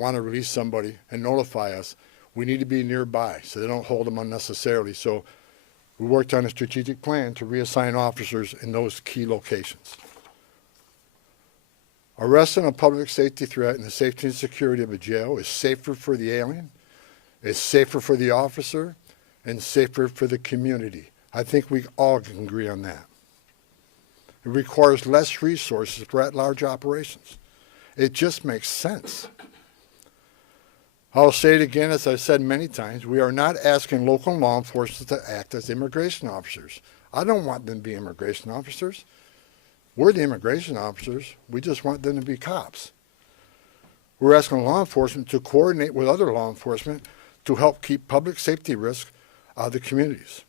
want to release somebody and notify us, we need to be nearby so they don't hold them unnecessarily. So we worked on a strategic plan to reassign officers in those key locations. Arresting a public safety threat and the safety and security of a jail is safer for the alien, it's safer for the officer, and safer for the community. I think we all can agree on that. It requires less resources for at-large operations. It just makes sense. I'll say it again, as I've said many times, we are not asking local law enforcement to act as immigration officers. I don't want them to be immigration officers. We're the immigration officers. We just want them to be cops. We're asking law enforcement to coordinate with other law enforcement to help keep public safety risks out of the communities.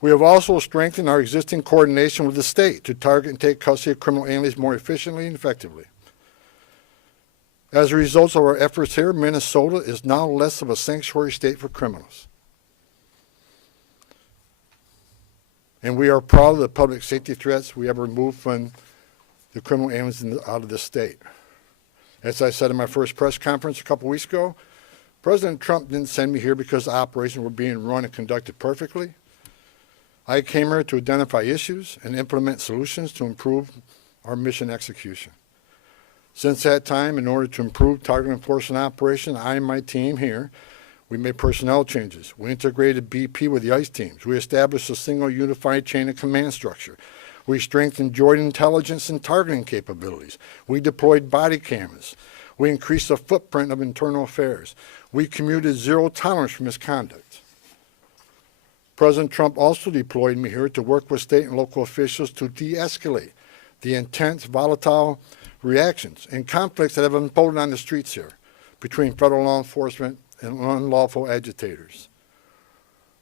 We have also strengthened our existing coordination with the state to target and take custody of criminal aliens more efficiently and effectively. As a result of our efforts here, Minnesota is now less of a sanctuary state for criminals. And we are proud of the public safety threats we have removed from the criminal aliens out of the state. As I said in my first press conference a couple weeks ago, President Trump didn't send me here because operations were being run and conducted perfectly. I came here to identify issues and implement solutions to improve our mission execution. Since that time, in order to improve target enforcement operation, I and my team here, we made personnel changes. We integrated BP with the ICE teams. We established a single unified chain of command structure. We strengthened joint intelligence and targeting capabilities. We deployed body cameras. We increased the footprint of internal affairs. We commuted zero tolerance for misconduct. President Trump also deployed me here to work with state and local officials to de-escalate the intense, volatile reactions and conflicts that have unfolded on the streets here between federal law enforcement and unlawful agitators.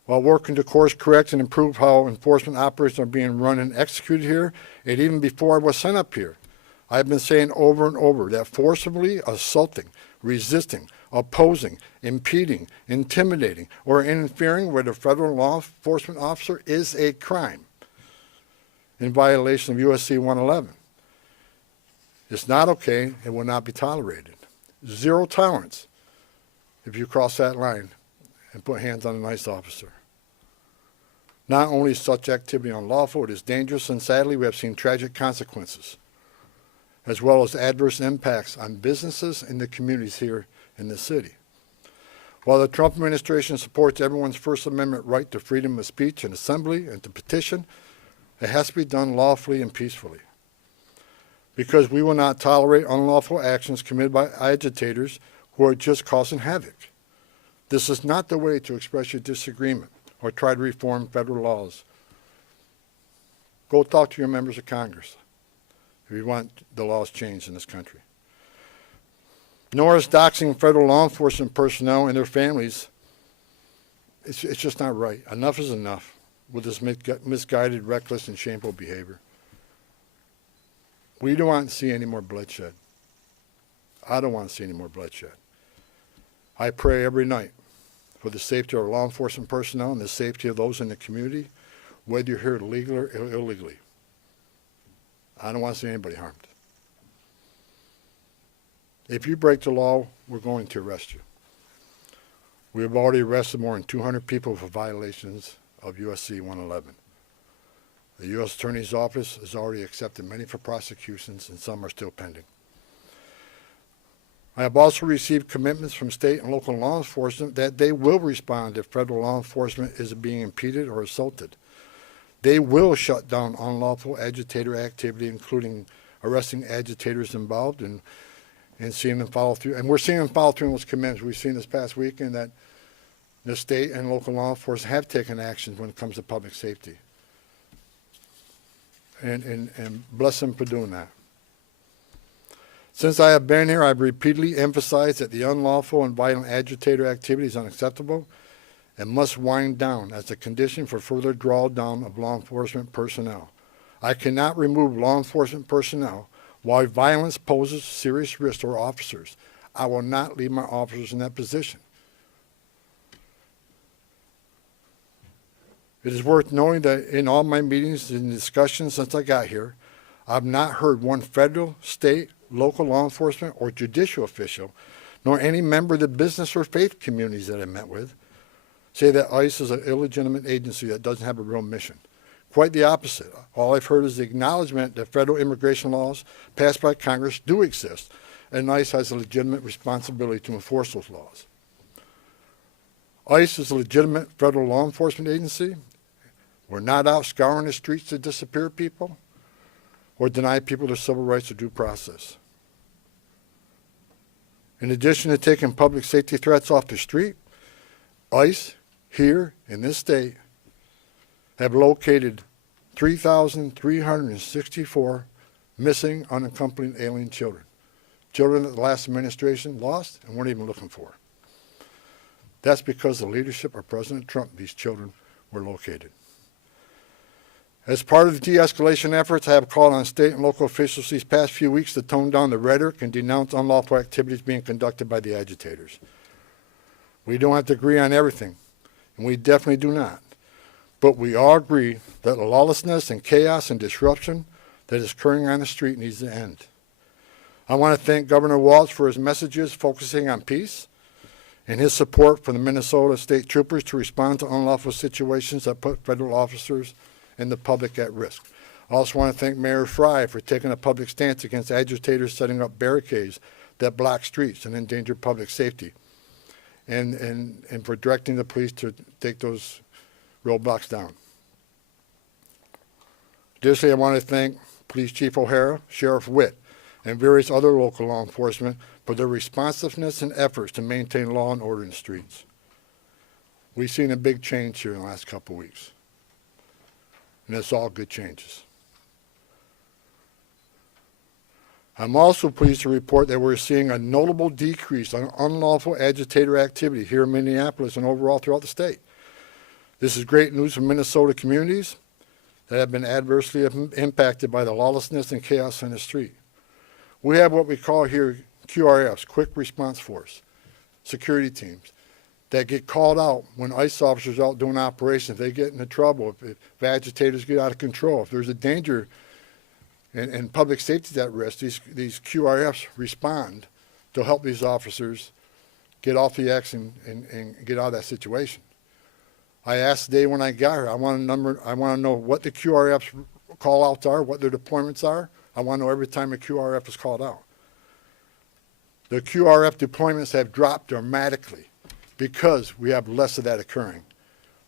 While working to course correct and improve how enforcement operations are being run and executed here, and even before I was sent up here, I've been saying over and over that forcibly assaulting, resisting, opposing, impeding, intimidating, or interfering with a federal law enforcement officer is a crime in violation of USC 111. It's not okay and will not be tolerated. Zero tolerance if you cross that line and put hands on a ICE officer. Not only is such activity unlawful, it is dangerous, and sadly we have seen tragic consequences, as well as adverse impacts on businesses and the communities here in the city. While the Trump administration supports everyone's First Amendment right to freedom of speech and assembly and to petition, it has to be done lawfully and peacefully. Because we will not tolerate unlawful actions committed by agitators who are just causing havoc. This is not the way to express your disagreement or try to reform federal laws. Go talk to your members of Congress if you want the laws changed in this country. Nor is doxing federal law enforcement personnel and their families. It's just not right. Enough is enough with this misguided, reckless, and shameful behavior. We don't want to see any more bloodshed. I don't want to see any more bloodshed. I pray every night for the safety of our law enforcement personnel and the safety of those in the community, whether you're here legally or illegally. I don't want to see anybody harmed. If you break the law, we're going to arrest you. We have already arrested more than 200 people for violations of USC 111. The U.S. Attorney's Office has already accepted many for prosecutions, and some are still pending. I have also received commitments from state and local law enforcement that they will respond if federal law enforcement is being impeded or assaulted. They will shut down unlawful agitator activity, including arresting agitators involved and seeing them follow through. And we're seeing them follow through on those commitments. We've seen this past weekend that the state and local law enforcement have taken actions when it comes to public safety. And bless them for doing that. Since I have been here, I've repeatedly emphasized that the unlawful and violent agitator activity is unacceptable and must wind down as a condition for further drawdown of law enforcement personnel. I cannot remove law enforcement personnel while violence poses serious risk to our officers. I will not leave my officers in that position. It is worth knowing that in all my meetings and discussions since I got here, I've not heard one federal, state, local law enforcement, or judicial official nor any member of the business or faith communities that I met with say that ICE is an illegitimate agency that doesn't have a real mission. Quite the opposite. All I've heard is the acknowledgement that federal immigration laws passed by Congress do exist, and ICE has a legitimate responsibility to enforce those laws. ICE is a legitimate federal law enforcement agency. We're not out scouring the streets to disappear people or deny people their civil rights or due process. In addition to taking public safety threats off the street, ICE here in this state have located 3,364 missing unaccompanied alien children. Children that the last administration lost and weren't even looking for. That's because the leadership of President Trump, these children were located. As part of the de-escalation efforts, I have called on state and local officials these past few weeks to tone down the rhetoric and denounce unlawful activities being conducted by the agitators. We don't have to agree on everything, and we definitely do not. But we all agree that the lawlessness and chaos and disruption that is occurring on the street needs to end. I want to thank Governor Walz for his messages focusing on peace and his support for the Minnesota State Troopers to respond to unlawful situations that put federal officers and the public at risk. I also want to thank Mayor Frey for taking a public stance against agitators setting up barricades that block streets and endanger public safety, and for directing the police to take those roadblocks down. Additionally, I want to thank Police Chief O'Hara, Sheriff Witt, and various other local law enforcement for their responsiveness and efforts to maintain law and order in the streets. We've seen a big change here in the last couple of weeks, and it's all good changes. I'm also pleased to report that we're seeing a notable decrease in unlawful agitator activity here in Minneapolis and overall throughout the state. This is great news for Minnesota communities that have been adversely impacted by the lawlessness and chaos on the street. We have what we call here QRFs, Quick Response Force, security teams that get called out when ICE officers are out doing operations. They get into trouble, if agitators get out of control, if there's a danger and public safety is at risk, these QRFs respond to help these officers get off the X and get out of that situation. I asked today when I got here, I want to know what the QRFs call outs are, what their deployments are. I want to know every time a QRF is called out. The QRF deployments have dropped dramatically because we have less of that occurring,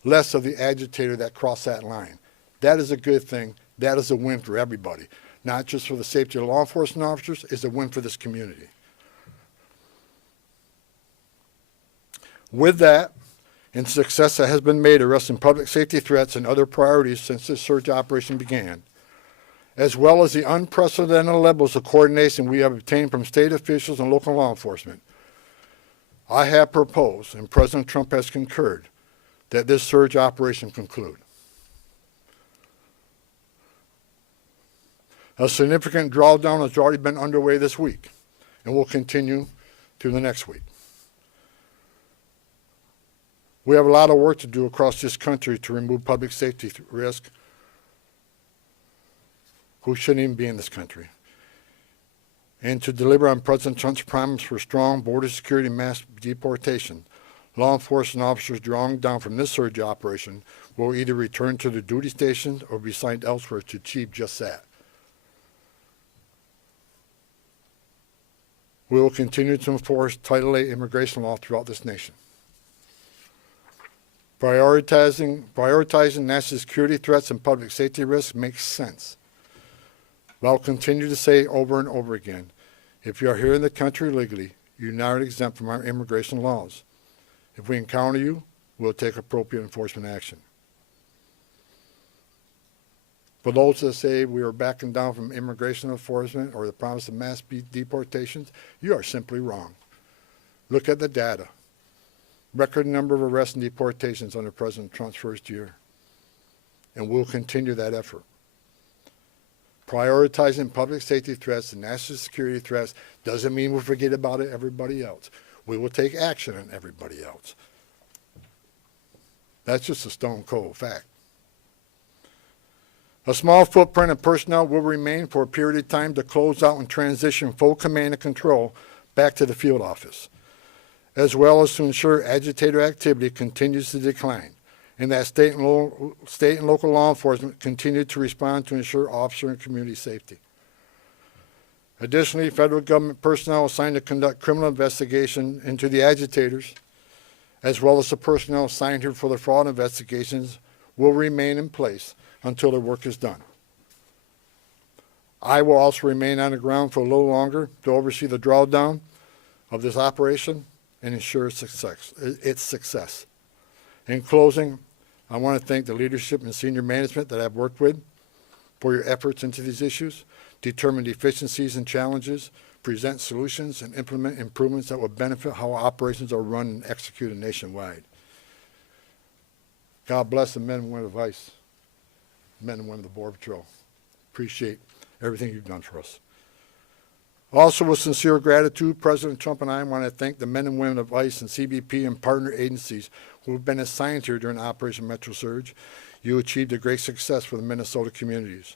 less of the agitator that cross that line. That is a good thing. That is a win for everybody, not just for the safety of law enforcement officers. It's a win for this community. With that, and success that has been made arresting public safety threats and other priorities since this surge operation began, as well as the unprecedented levels of coordination we have obtained from state officials and local law enforcement, I have proposed, and President Trump has concurred, that this surge operation conclude. A significant drawdown has already been underway this week and will continue through the next week. We have a lot of work to do across this country to remove public safety risk who shouldn't even be in this country, and to deliver on President Trump's promise for strong border security and mass deportation. Law enforcement officers drawing down from this surge operation will either return to their duty stations or be assigned elsewhere to achieve just that. We will continue to enforce Title VIII immigration law throughout this nation. Prioritizing national security threats and public safety risks makes sense. But I'll continue to say over and over again, if you are here in the country legally, you're not exempt from our immigration laws. If we encounter you, we'll take appropriate enforcement action. For those that say we are backing down from immigration enforcement or the promise of mass deportations, you are simply wrong. Look at the data. Record number of arrests and deportations under President Trump's first year. And we'll continue that effort. Prioritizing public safety threats and national security threats doesn't mean we'll forget about everybody else. We will take action on everybody else. That's just a stone cold fact. A small footprint of personnel will remain for a period of time to close out and transition full command and control back to the field office. as well as to ensure agitator activity continues to decline, and that state and local law enforcement continue to respond to ensure officer and community safety. Additionally, federal government personnel assigned to conduct criminal investigation into the agitators, as well as the personnel assigned here for the fraud investigations, will remain in place until their work is done. I will also remain on the ground for a little longer to oversee the drawdown of this operation and ensure its success. In closing, I want to thank the leadership and senior management that I've worked with for your efforts into these issues, determine deficiencies and challenges, present solutions, and implement improvements that will benefit how operations are run and executed nationwide. God bless the men and women of ICE, men and women of the Border Patrol. Appreciate everything you've done for us. Also, with sincere gratitude, President Trump and I want to thank the men and women of ICE and CBP and partner agencies who have been assigned here during Operation Metro Surge. You achieved a great success for the Minnesota communities.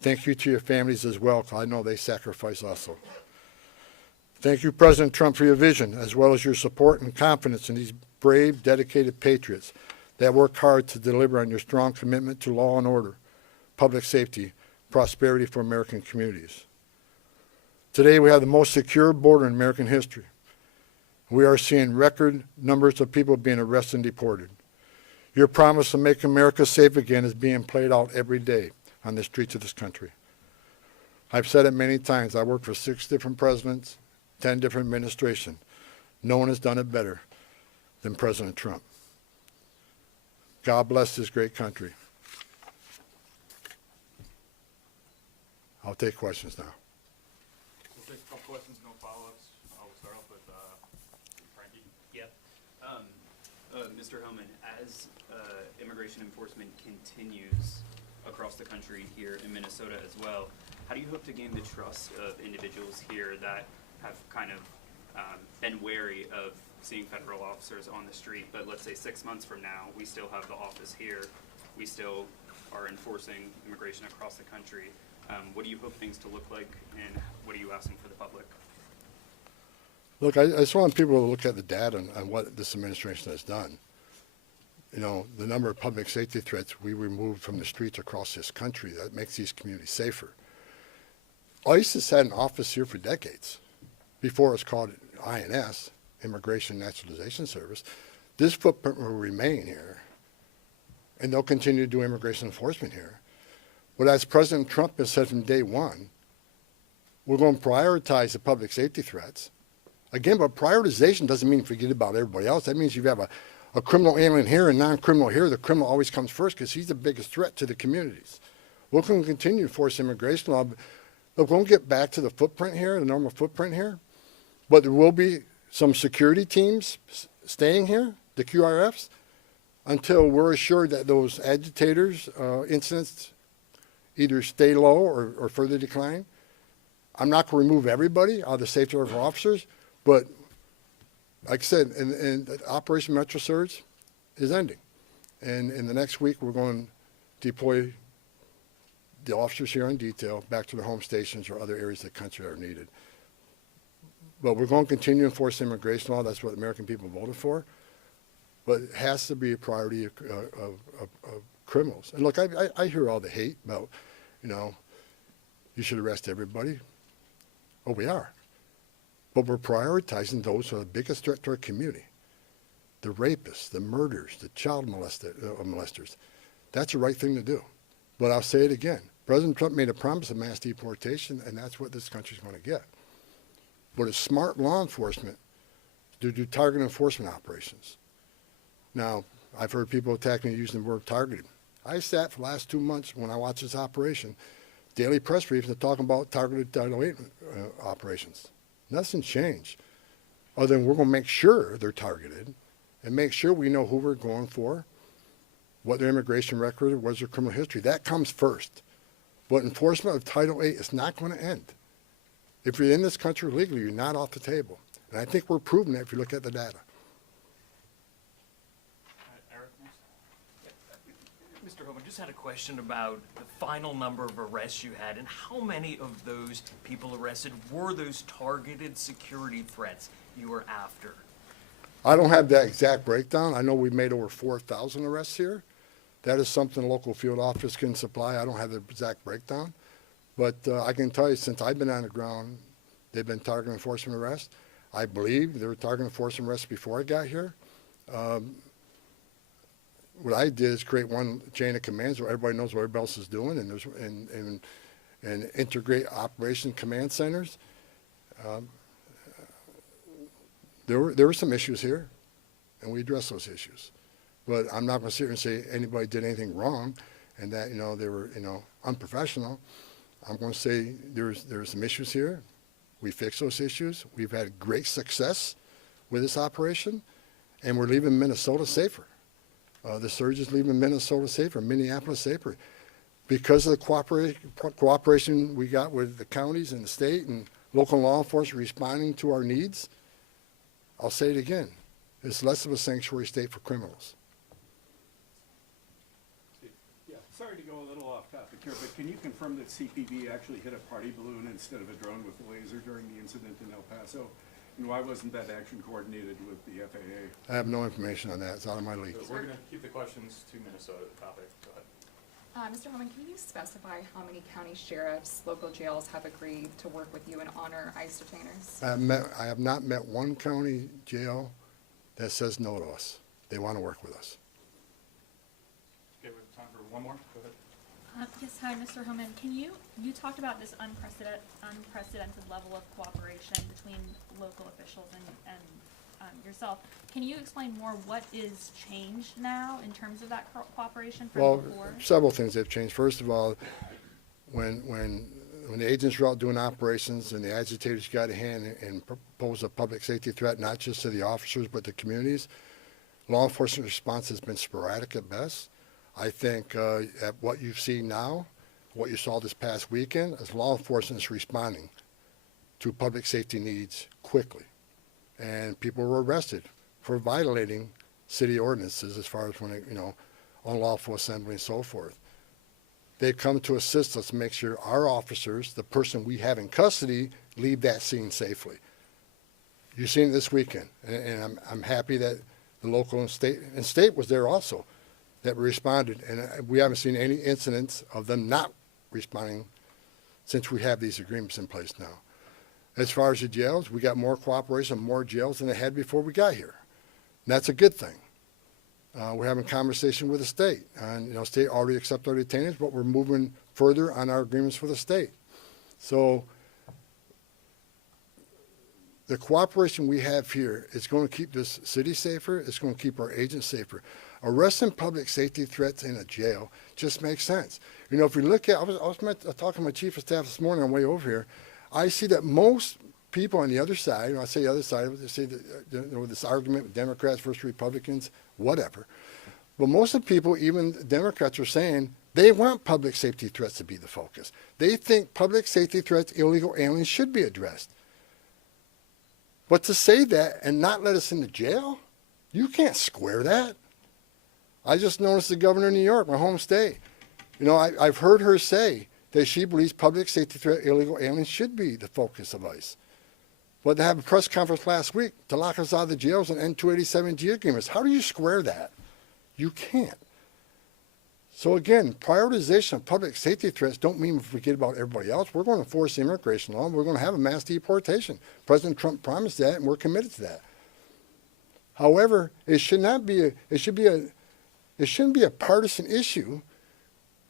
Thank you to your families as well, because I know they sacrifice also. Thank you, President Trump, for your vision, as well as your support and confidence in these brave, dedicated patriots that work hard to deliver on your strong commitment to law and order, public safety, prosperity for American communities. Today, we have the most secure border in American history. We are seeing record numbers of people being arrested and deported. Your promise to make America safe again is being played out every day on the streets of this country. I've said it many times. I worked for 6 different presidents, 10 different administrations. No one has done it better than President Trump. God bless this great country. I'll take questions now. We'll take a couple questions, no follow-ups. I'll start off with Frankie. Yep. Mr. Homan, as immigration enforcement continues across the country here in Minnesota as well, how do you hope to gain the trust of individuals here that have kind of been wary of seeing federal officers on the street, but let's say 6 months from now, we still have the office here, we still are enforcing immigration across the country. What do you hope things to look like, and what are you asking for the public? Look, I just want people to look at the data on what this administration has done. You know, the number of public safety threats we removed from the streets across this country, that makes these communities safer. ICE has had an office here for decades. Before it was called INS, Immigration Naturalization Service. This footprint will remain here, and they'll continue to do immigration enforcement here. But as President Trump has said from day one, we're going to prioritize the public safety threats. Again, but prioritization doesn't mean forget about everybody else. That means you have a criminal alien here and non-criminal here. The criminal always comes first because he's the biggest threat to the communities. We're going to continue to enforce immigration law. Look, we'll get back to the footprint here, the normal footprint here. But there will be some security teams staying here, the QRFs, until we're assured that those agitators incidents either stay low or further decline. I'm not going to remove everybody out of the safety of our officers, but like I said, and Operation Metro Surge is ending. And in the next week, we're going to deploy the officers here in detail back to their home stations or other areas of the country that are needed. But we're going to continue to enforce immigration law. That's what the American people voted for. But it has to be a priority of criminals. And look, I hear all the hate about, you know, you should arrest everybody. Oh, we are. But we're prioritizing those who are the biggest threat to our community. The rapists, the murderers, the child molesters. That's the right thing to do. But I'll say it again. President Trump made a promise of mass deportation, and that's what this country's going to get. But it's smart law enforcement to do target enforcement operations. Now, I've heard people attacking me using the word targeted. I sat for the last 2 months when I watched this operation, daily press briefings talking about targeted Title VIII operations. Nothing changed, other than we're going to make sure they're targeted and make sure we know who we're going for, what their immigration record, what's their criminal history. That comes first. But enforcement of Title VIII is not going to end. If you're in this country legally, you're not off the table. And I think we're proving that if you look at the data. Eric, next. Mr. Homan, just had a question about the final number of arrests you had and how many of those people arrested were those targeted security threats you were after? I don't have that exact breakdown. I know we made over 4,000 arrests here. That is something the local field office can supply. I don't have the exact breakdown. But I can tell you, since I've been on the ground, they've been target enforcement arrests. I believe they were target enforcement arrests before I got here. What I did is create one chain of commands where everybody knows what everybody else is doing, and there's and integrate operation command centers. There were some issues here, and we addressed those issues. But I'm not going to sit here and say anybody did anything wrong, and that they were unprofessional. I'm going to say there were some issues here. We fixed those issues. We've had great success with this operation, and we're leaving Minnesota safer. The surge is leaving Minnesota safer, Minneapolis safer, because of the cooperation we got with the counties and the state and local law enforcement responding to our needs. I'll say it again. It's less of a sanctuary state for criminals. Yeah, sorry to go a little off topic here, but can you confirm that CPB actually hit a party balloon instead of a drone with a laser during the incident in El Paso? And why wasn't that action coordinated with the FAA? I have no information on that. It's out of my league. So we're gonna keep the questions to Minnesota topic. Go ahead. Mr. Homan, can you specify how many county sheriffs, local jails have agreed to work with you and honor ICE detainers? I have not met one county jail that says no to us. They want to work with us. Okay, we have time for one more. Go ahead. Yes, hi, Mr. Homan. You talked about this unprecedented level of cooperation between local officials and yourself. Can you explain more what is changed now in terms of that cooperation from Well, before? several things have changed. First of all, when the agents were out doing operations and the agitators got a hand and proposed a public safety threat, not just to the officers but the communities, law enforcement response has been sporadic at best. I think at what you see now, what you saw this past weekend, is law enforcement is responding to public safety needs quickly. And people were arrested for violating city ordinances as far as when unlawful assembly and so forth. They've come to assist us to make sure our officers, the person we have in custody, leave that scene safely. You've seen it this weekend, and I'm happy that the local and state was there also, that responded, and we haven't seen any incidents of them not responding since we have these agreements in place now. As far as the jails, we got more cooperation, more jails than they had before we got here. And that's a good thing. We're having conversation with the state, and state already accepted our detainees, but we're moving further on our agreements for the state. So the cooperation we have here is going to keep this city safer. It's going to keep our agents safer. Arresting public safety threats in a jail just makes sense. If we look at, I was talking to my chief of staff this morning on the way over here. I see that most people on the other side, when I say the other side, I say that, this argument with Democrats versus Republicans, whatever. But most of the people, even the Democrats, are saying they want public safety threats to be the focus. They think public safety threats, illegal aliens, should be addressed. But to say that and not let us into jail, you can't square that. I just noticed the governor of New York, my home state. I've heard her say that she believes public safety threat, illegal aliens should be the focus of ICE. But to have a press conference last week to lock us out of the jails and end 287G agreements, how do you square that? You can't. So again, prioritization of public safety threats don't mean we forget about everybody else. We're going to enforce immigration law. We're going to have a mass deportation. President Trump promised that, and we're committed to that. However, it shouldn't be a partisan issue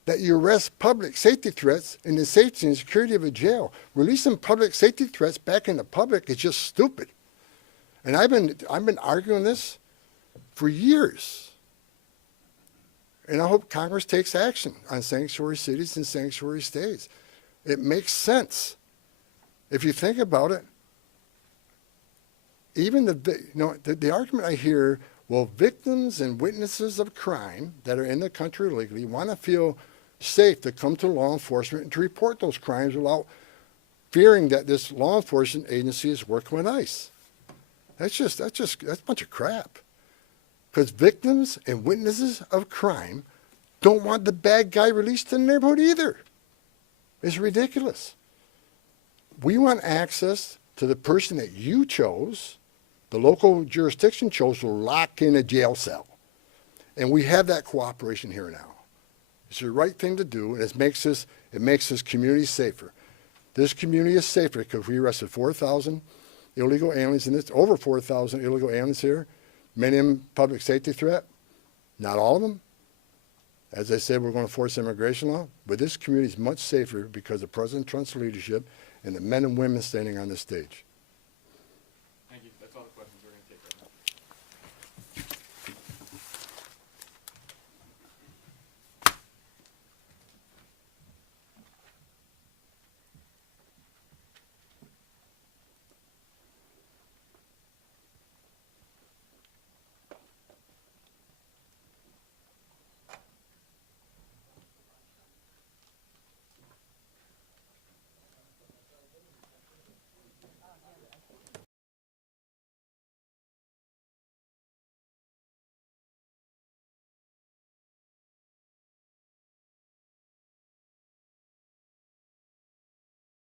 that you arrest public safety threats in the safety and security of a jail. Releasing public safety threats back in the public is just stupid. And I've been arguing this for years. And I hope Congress takes action on sanctuary cities and sanctuary states. It makes sense. If you think about it, even the argument I hear, well, victims and witnesses of crime that are in the country illegally want to feel safe to come to law enforcement and to report those crimes without fearing that this law enforcement agency is working with ICE. That's a bunch of crap. Because victims and witnesses of crime don't want the bad guy released in the neighborhood either. It's ridiculous. We want access to the person that you chose, The local jurisdiction chose to lock in a jail cell. And we have that cooperation here now. It's the right thing to do, and it makes this community safer. This community is safer because we arrested 4,000 illegal aliens in this, over 4,000 illegal aliens here, many of them public safety threat, not all of them. As I said, we're going to force immigration law, but this community is much safer because of President Trump's leadership and the men and women standing on the stage.